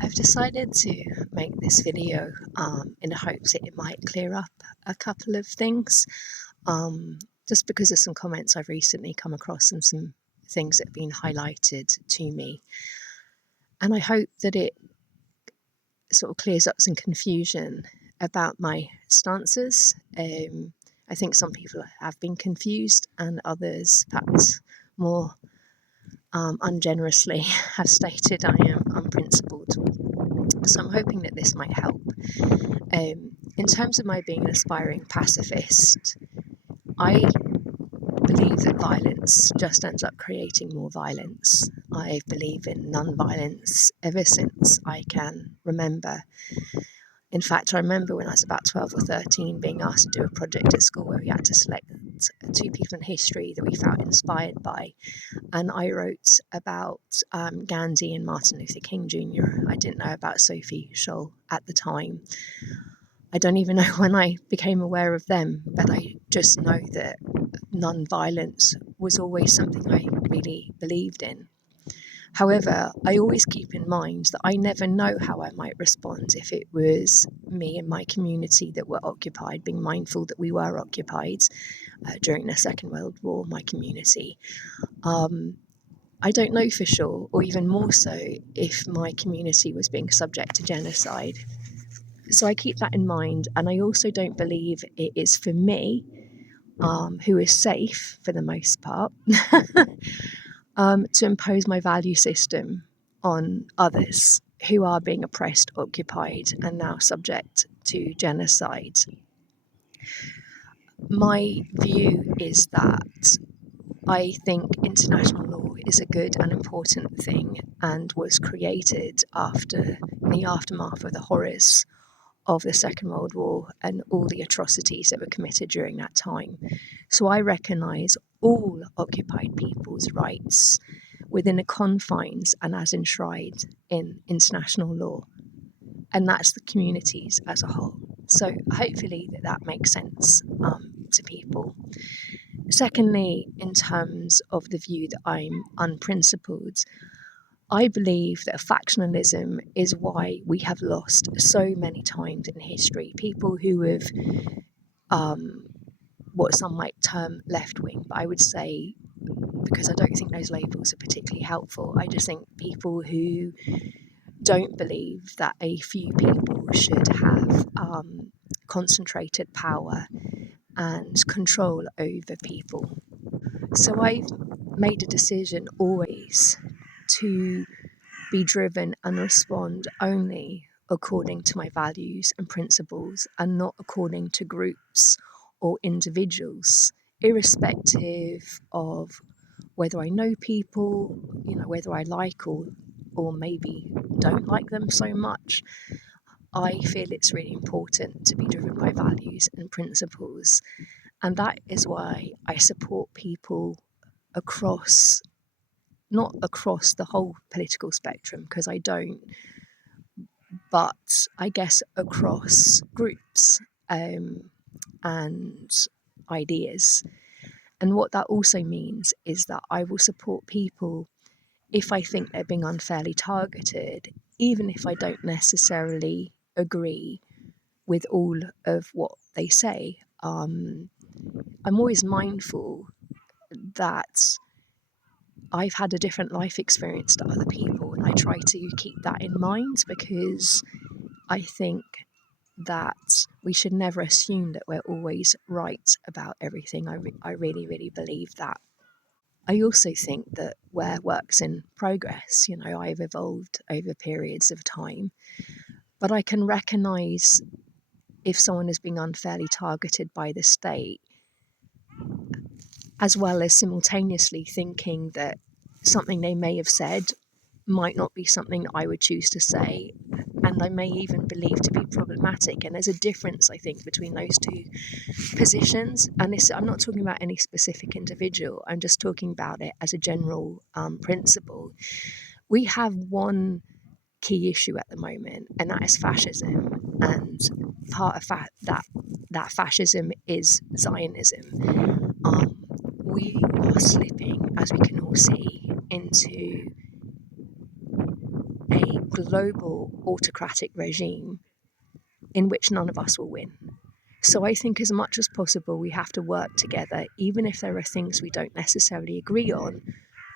I've decided to make this video in the hopes that it might clear up a couple of things, just because of some comments I've recently come across and some things that have been highlighted to me. And I hope that it sort of clears up some confusion about my stances. I think some people have been confused, and others, perhaps more ungenerously, have stated I am unprincipled. So I'm hoping that this might help. In terms of my being an aspiring pacifist, I believe that violence just ends up creating more violence. I believe in non-violence ever since I can remember. In fact, I remember when I was about 12 or 13 being asked to do a project at school where we had to select two people in history that we felt inspired by. And I wrote about Gandhi and Martin Luther King Jr. I didn't know about Sophie Scholl at the time. I don't even know when I became aware of them, but I just know that non-violence was always something I really believed in. However, I always keep in mind that I never know how I might respond if it was me and my community that were occupied, being mindful that we were occupied during the Second World War, my community. I don't know for sure, or even more so, if my community was being subject to genocide. So I keep that in mind, and I also don't believe it is for me, who is safe for the most part, to impose my value system on others who are being oppressed, occupied, and now subject to genocide. My view is that I think international law is a good and important thing and was created in the aftermath of the horrors of the Second World War and all the atrocities that were committed during that time. So I recognise all occupied people's rights within the confines and as enshrined in international law. And that's the communities as a whole. So hopefully that makes sense to people. Secondly, in terms of the view that I'm unprincipled, I believe that factionalism is why we have lost so many times in history. People who have what some might term left-wing, but I would say, because I don't think those labels are particularly helpful, I just think people who don't believe that a few people should have concentrated power and control over people. So I've made a decision always to be driven and respond only according to my values and principles and not according to groups or individuals, irrespective of whether I know people, whether I like or maybe don't like them so much. I feel it's really important to be driven by values and principles. And that is why I support people not across the whole political spectrum, because I don't, but I guess across groups and ideas. And what that also means is that I will support people if I think they're being unfairly targeted, even if I don't necessarily agree with all of what they say. I'm always mindful that I've had a different life experience to other people, and I try to keep that in mind, because I think that we should never assume that we're always right about everything. I really, really believe that. I also think that we're works in progress. I've evolved over periods of time, but I can recognise if someone is being unfairly targeted by the state, as well as simultaneously thinking that something they may have said might not be something that I would choose to say, and I may even believe to be problematic. And there's a difference, I think, between those two positions. And I'm not talking about any specific individual, I'm just talking about it as a general principle. We have one key issue at the moment, and that is fascism. And part of that fascism is Zionism. We are slipping, as we can all see, into a global autocratic regime in which none of us will win. So I think as much as possible, we have to work together, even if there are things we don't necessarily agree on,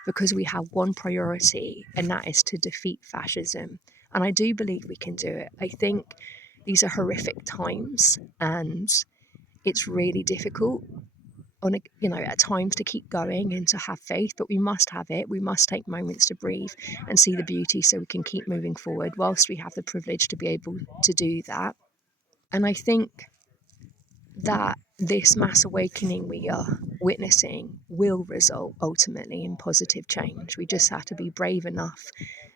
because we have one priority, and that is to defeat fascism. And I do believe we can do it. I think these are horrific times, and it's really difficult at times to keep going and to have faith, but we must have it. We must take moments to breathe and see the beauty so we can keep moving forward whilst we have the privilege to be able to do that. And I think that this mass awakening we are witnessing will result ultimately in positive change. We just have to be brave enough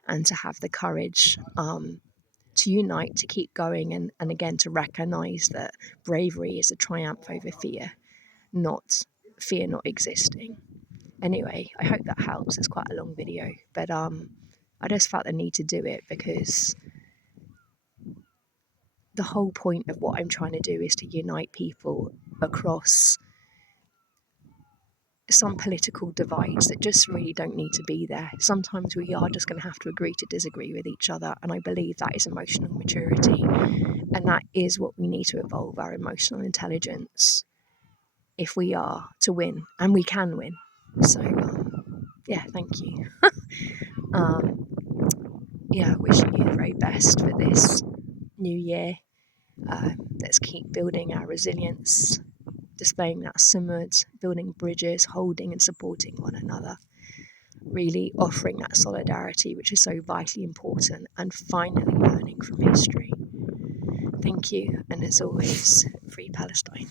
and to have the courage to unite, to keep going, and again to recognise that bravery is a triumph over fear, not fear not existing. Anyway, I hope that helps. It's quite a long video, but I just felt the need to do it because the whole point of what I'm trying to do is to unite people across some political divides that just really don't need to be there. Sometimes we are just going to have to agree to disagree with each other, and I believe that is emotional maturity, and that is what we need to evolve our emotional intelligence if we are to win, and we can win. So yeah, thank you. Wishing you the very best for this new year. Let's keep building our resilience, displaying that summit, building bridges, holding and supporting one another, really offering that solidarity, which is so vitally important, and finally learning from history. Thank you, and as always, free Palestine.